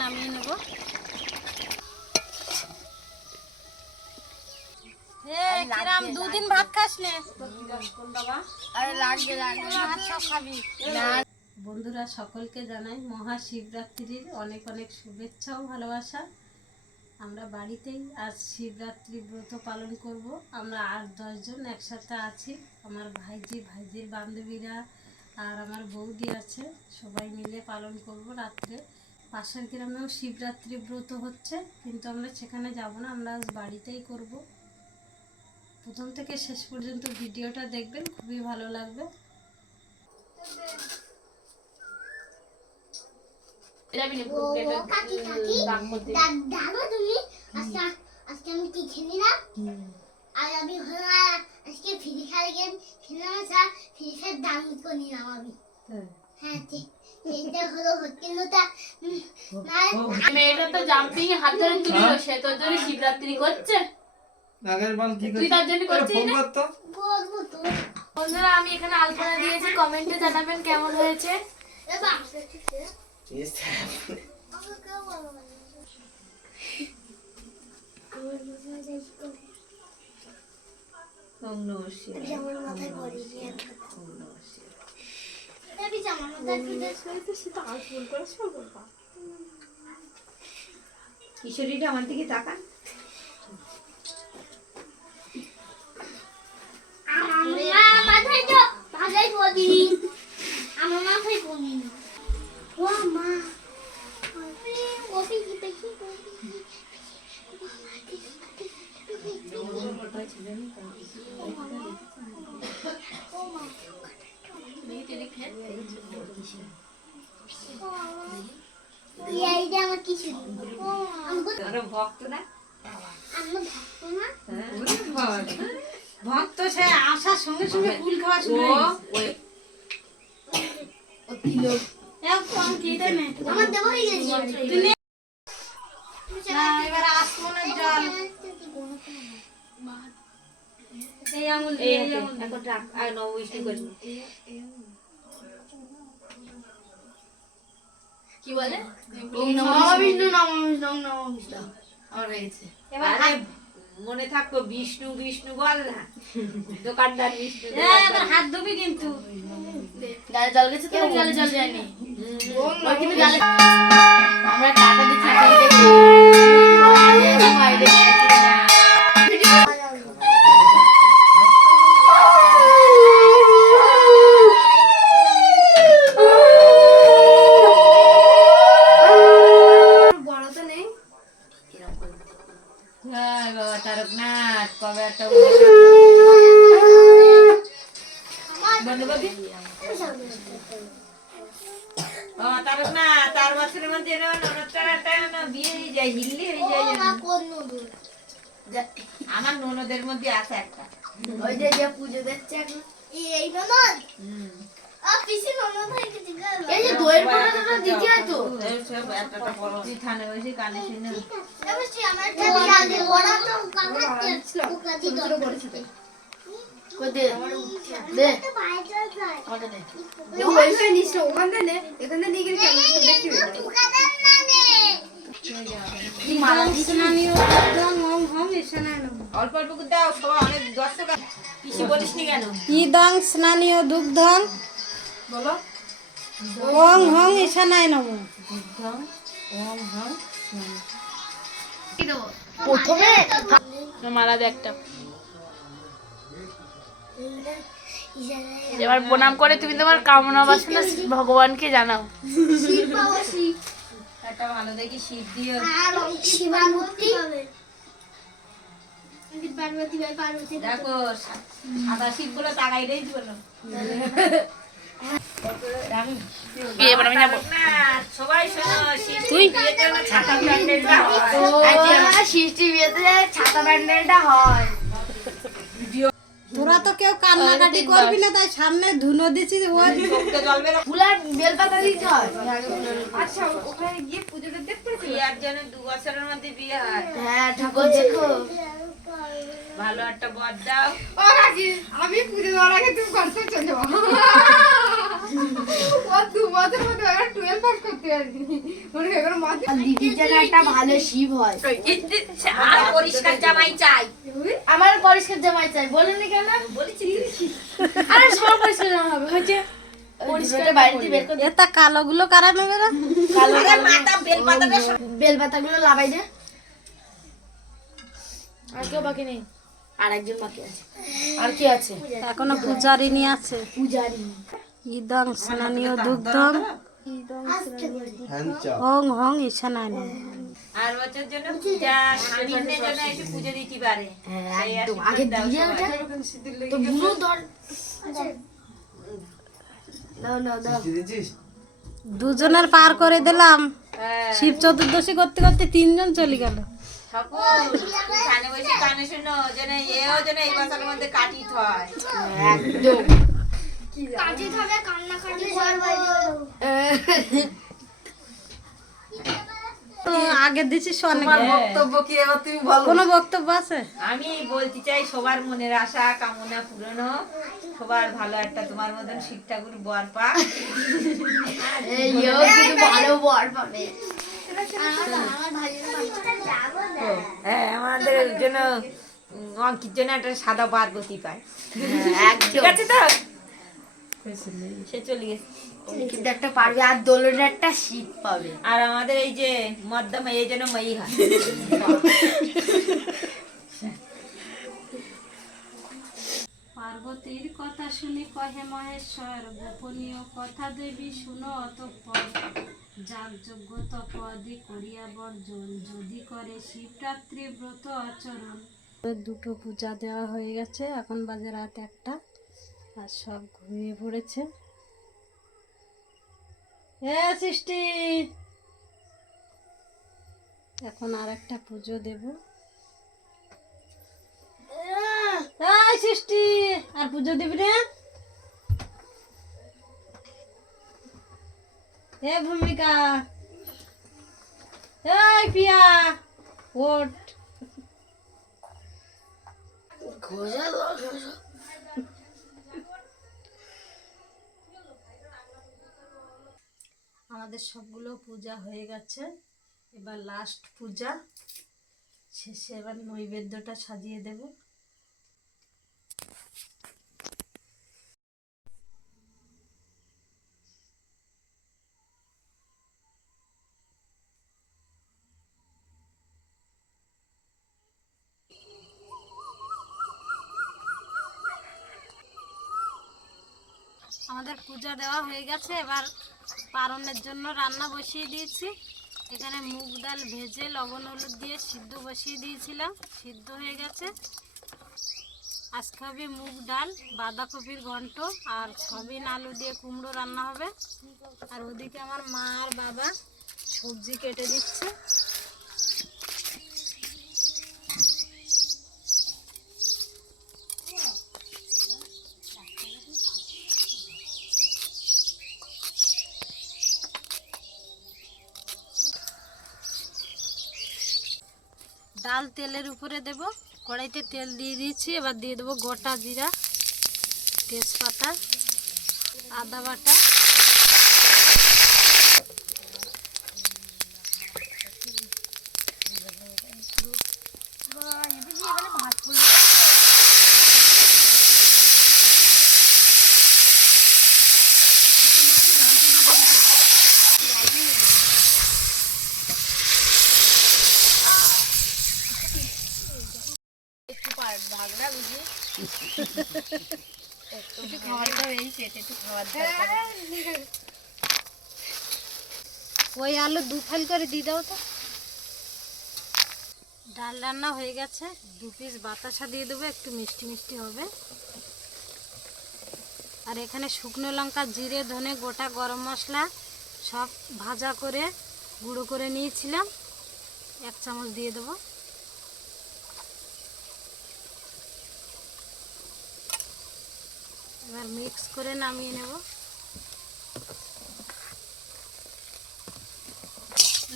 নামিয়ে নেব। কিরাম দুদিন ভাত খাস নে। আরে লাগবে লাগবে। ভাত সব খাবি। বন্ধুরা সকলকে জানাই মহাশিবরাত্রির অনেক অনেক শুভেচ্ছা ও ভালোবাসা। আমরা বাড়িতেই আজ শিবরাত্রি ব্রত পালন করব। আমরা আট দশজন একসাথে আছি। আমার ভাইজি ভাইজির বান্ধবীরা আর আমার বৌদি আছে। সবাই মিলে পালন করব রাত্রে। পাশের গ্রামেও শিবরাত্রি ব্রত হচ্ছে কিন্তু আমরা সেখানে যাব না আমরা আজ বাড়িতেই করব। প্রথম থেকে শেষ পর্যন্ত ভিডিওটা দেখবেন খুবই ভালো লাগবে। আজকে আজকে আমি কি আর আমি আজকে ফ্রি ফায়ার গেম খেলাম স্যার ফ্রি ফায়ার ডাউনলোড করে নিলাম আমি। হ্যাঁ। মেয়েটা তো জাম্পিং হাত ধরে তুলিল সে তোর জন্য শিবরাত্রি করছে। আগের বার কি তুই তার জন্য করছিস? না? বন্ধুরা আমি এখানে আলপনা দিয়েছি কমেন্টে জানাবেন কেমন হয়েছে। এবার আমাকে কেউ বলো না। জামার মাথায় পড়ি গিয়ে কিশোরীটা আমার দিকে তাকান। আমার মাথায় তো ভক্ত সে আসার সঙ্গে সঙ্গে ফুল খাওয়া শুরু এবার আসমনের জল। এই আঙুল এই এই আঙুল এখন রাখ আর নববিষ্ণু করবি কি বলে বিষ্ণু নম বিষ্ণু নম বিষ্ণু আমার হয়েছে এবার মনে থাকতো বিষ্ণু বিষ্ণু বল না দোকানদার বিষ্ণু এবার হাত ধুবি কিন্তু গালে জল গেছে তো গালে জল যায়নি ওর কিন্তু গালে আমরা টাকা দিচ্ছি বাইরে করে দাও সবাই অনেক দর্শক আছে কিছু বলিস নি কেন? ইদং স্নানীয় দুগ্ধং? বলো। ওং হং ঈশানায় নম প্রথমে মালা দে একটা। এবার প্রণাম করে তুমি তোমার কামনা বাসনা ভগবানকে জানাও। একটা ভালো দেখি শীত শিবামূর্তি। সাদা শীত বলে তাকাই দিব না এবার আমি যাব হয়। সৃষ্টি বিয়েতে ছাতা প্যান্ডেলটা হয় তোরা তো কেউ কান্নাকাটি করবি না তাই সামনে ধুনো বেলপাতা দিতে হয়। বিয়ার জন্য দু বছরের মধ্যে বিয়ে হয়। হ্যাঁ ঠাকুর দেখো। ভালো একটা বর দাও। আমি পুজো দেওয়ার আগে তুমি কনসার্ট চলে যাব দিদির যেন একটা ভালো শিব হয়। আর পরিষ্কার জামাই চাই। আমার পরিষ্কার জামাই চাই বলেনি কেন? বলেছি আরে সব পরিষ্কার জামা হবে হচ্ছে পরিষ্কার বাড়িতে বের করে। এটা কালোগুলো কারা নেবে না কালো মাথা বেল পাতাটা বেল পাতাগুলো লাগাই দে। আর কেউ বাকি নেই? আর একজন বাকি আছে। আর কি আছে? এখনও পূজারিনী আছে। পূজারি ইদং স্নানীয় দুগ্ধম হং হং ঈশানানি আর বছর জন্য পূজা স্বামীর জন্য একটু পুজো দিতে পারে। হ্যাঁ একদম। আগে দিয়ে ওঠে। তো বুড়ো ধর দাও দাও দাও। দুজনের পার করে দিলাম। শিব চতুর্দশী করতে করতে তিনজন চলে গেল। কানে বসে কানে শুনো যেন এও যেন এই বছরের মধ্যে কাটিত হয়। একদম। কাটি থাকে কান্নাকাটি তো আগে বক্তব্য কি? তুমি বলো। কোনো বক্তব্য আছে? আমি বলতে চাই সবার মনের আশা কামনা পূরণ হোক সবার ভালো একটা তোমার মতন শিব ঠাকুর বর পাক। এইও কিন্তু ভালো বর পাবে। আমার ভাই যাব না। হ্যাঁ আমাদের জন্য অঙ্কির জন্য একটা সাদা পার্বতী পায়। হ্যাঁ, ঠিক আছে তো? সে চলে গেছে। কিন্তু একটা পারবে আর দোলনের একটা শীত পাবে। আর আমাদের এই যে মধ্যমা এই জন্য মই হয়। পার্বতীর কথা শুনি কহে মহেশ্বর গোপনীয় কথা দেবী শুনো অতঃপর। যাগ যজ্ঞ তপদি করিয়া বর্জন যদি করে শিবরাত্রি ব্রত আচরণ। দুটো পূজা দেওয়া হয়ে গেছে এখন বাজে রাত একটা। আর সব ঘুমিয়ে পড়েছে। এ সৃষ্টি! এখন আর একটা পুজো দেবো। সৃষ্টি! আর পুজো দিবি রে এ ভূমিকা! এই পিয়া! ওঠ। আমাদের সবগুলো পূজা হয়ে গেছে। এবার লাস্ট পূজা। শেষে এবার নৈবেদ্যটা সাজিয়ে দেবো। আমাদের পূজা দেওয়া হয়ে গেছে। এবার পারণের জন্য রান্না বসিয়ে দিয়েছি। এখানে মুগ ডাল ভেজে লবণ হলুদ দিয়ে সিদ্ধ বসিয়ে দিয়েছিলাম। সিদ্ধ হয়ে গেছে। আজকে হবে মুগ ডাল, বাঁধাকপির ঘন্ট আর সবিন আলু দিয়ে কুমড়ো রান্না হবে। আর ওদিকে আমার মা আর বাবা সবজি কেটে দিচ্ছে। ডাল তেলের উপরে দেব। কড়াইতে তেল দিয়ে দিয়েছি, এবার দিয়ে দেবো গোটা জিরা তেজপাতা, আদা বাটা ওই আলু দু ফাল করে দিয়ে দাও তো। ডাল রান্না হয়ে গেছে। দু পিস বাতাসা দিয়ে দেবো একটু মিষ্টি মিষ্টি হবে। আর এখানে শুকনো লঙ্কা জিরে ধনে গোটা গরম মশলা সব ভাজা করে গুঁড়ো করে নিয়েছিলাম। এক চামচ দিয়ে দেবো। এবার মিক্স করে নামিয়ে নেব।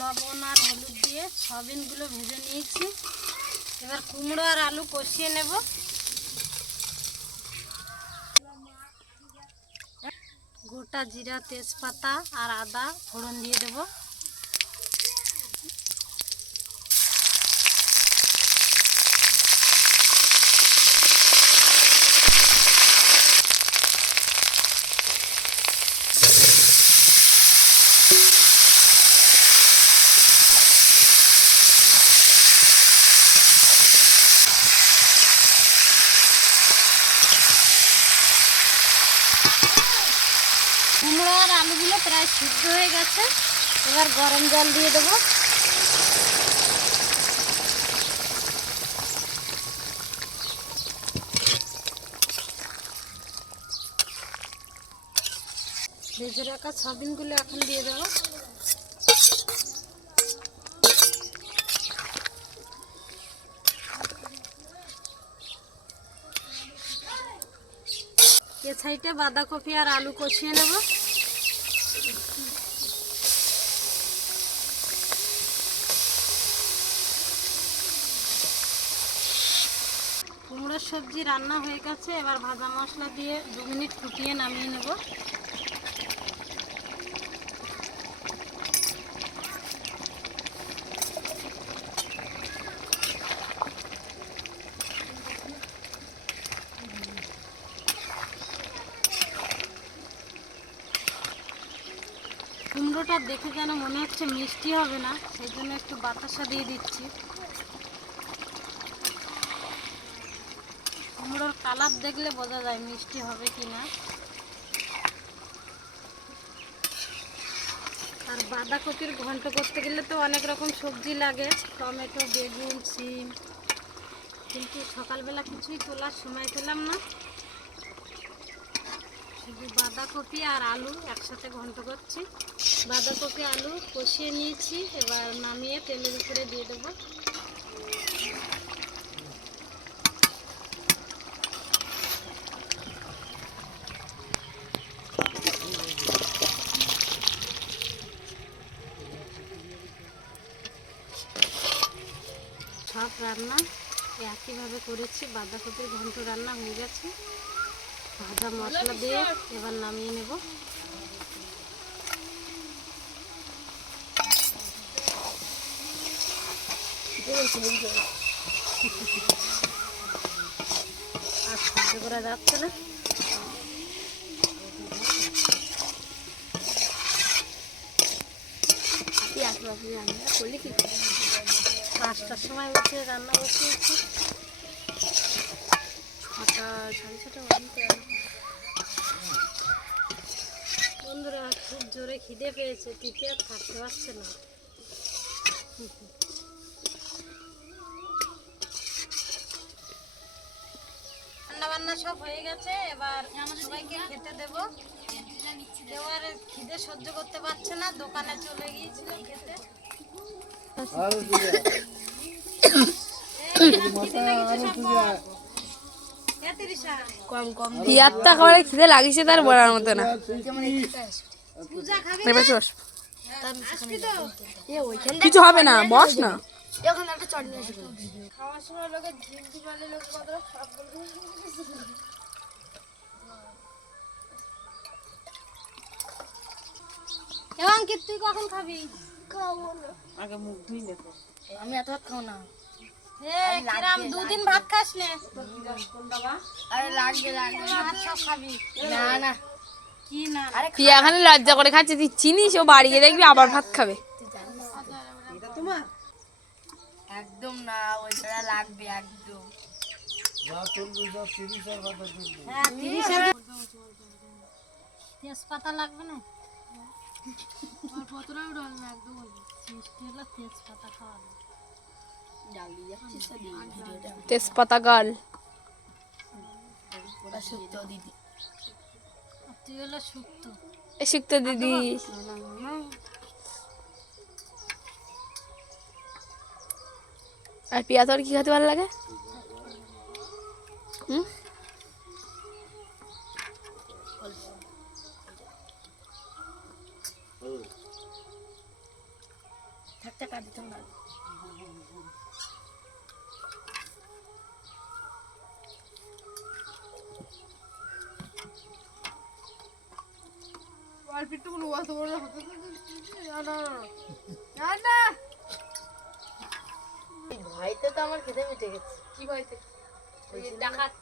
লবণ আর হলুদ দিয়ে সবিনগুলো ভেজে নিয়েছি। এবার কুমড়ো আর আলু কষিয়ে নেব। গোটা জিরা, তেজপাতা আর আদা ফোড়ন দিয়ে দেব। আর আলুগুলো প্রায় সিদ্ধ হয়ে গেছে। এবার গরম জল দিয়ে দেবো। ভেজে রাখা সবিনগুলো এখন দিয়ে দেবো। এ সাইডে বাঁধাকপি আর আলু কষিয়ে নেব। সবজি রান্না হয়ে গেছে, এবার ভাজা মশলা দিয়ে দু মিনিট ফুটিয়ে নামিয়ে নেব। কুমড়োটা দেখে যেন মনে হচ্ছে মিষ্টি হবে না, সেই জন্য একটু বাতাসা দিয়ে দিচ্ছি। কালার দেখলে বোঝা যায় মিষ্টি হবে কি না আর বাঁধাকপির ঘন্ট করতে গেলে তো অনেক রকম সবজি লাগে। টমেটো, বেগুন, সিম। কিন্তু সকালবেলা কিছুই তোলার সময় পেলাম না। শুধু বাঁধাকপি আর আলু একসাথে ঘন্ট করছি। বাঁধাকপি, আলু কষিয়ে নিয়েছি। এবার নামিয়ে তেলের উপরে দিয়ে দেবো। সব রান্না। একইভাবে করেছি, বাঁধাকপির ঘন্ট রান্না হয়ে গেছে। ভাজা মশলা দিয়ে এবার নামিয়ে নেব। আর সহ্য করা যাচ্ছে না। পাঁচটার সময় উঠে রান্না বসিয়েছি। ছটা, সাড়ে ছটা বন্ধুরা, খুব জোরে খিদে পেয়েছে টিকে আর থাকতে পারছে না। রান্না সব হয়ে গেছে, এবার সবাইকে খেতে দেব। দেওয়ার খিদে সহ্য করতে পারছে না, দোকানে চলে গিয়েছিল খেতে। তিয়াত্তা খাবারে খিদে লাগিছে তার বলার মতো না? কিছু হবে না বস না। তুই কখন খাবি? খাব না আমি এত ভাত খাও না। কিরাম দুদিন ভাত খাস নে। আরে লাগবে লাগবে ভাত সব খাবি। না না। কি না? তুই এখানে লজ্জা করে খাচ্ছে তুই চিনিস ও বাড়ি গিয়ে দেখবি আবার ভাত খাবে। একদম না ওইটা লাগবে একদম। হ্যাঁ তেজপাতা লাগবে না? তেজপাতা খাওয়া তেজপাতা গাল। আর শুক্তো শিখতে দিদি। আর পিয়া তোর কি খেতে ভালো লাগে? হুম? থাকতে কাটতে না কোনো অত বড় হাতে না না না না। ভয়তে তো আমার খেতে মিটে গেছে। কি ভয়তে ডাকাত।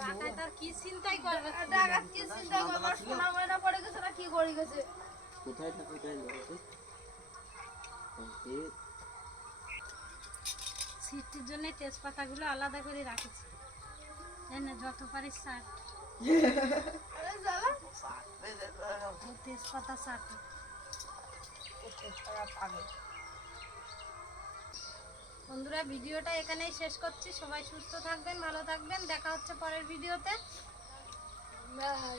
ঢাকায় তার কি চিন্তাই করবে? ডাকাত কি চিন্তা করবার সোনা ময়না পড়ে গেছে না কি করে গেছে? কোথায় না কোথায় লোক সিটির জন্য তেজপাতাগুলো আলাদা করে রাখেছি। তাই না যত পারিস চাট ও তেজপাতা চাট বন্ধুরা ভিডিওটা এখানেই শেষ করছি। সবাই সুস্থ থাকবেন ভালো থাকবেন। দেখা হচ্ছে পরের ভিডিওতে। বাই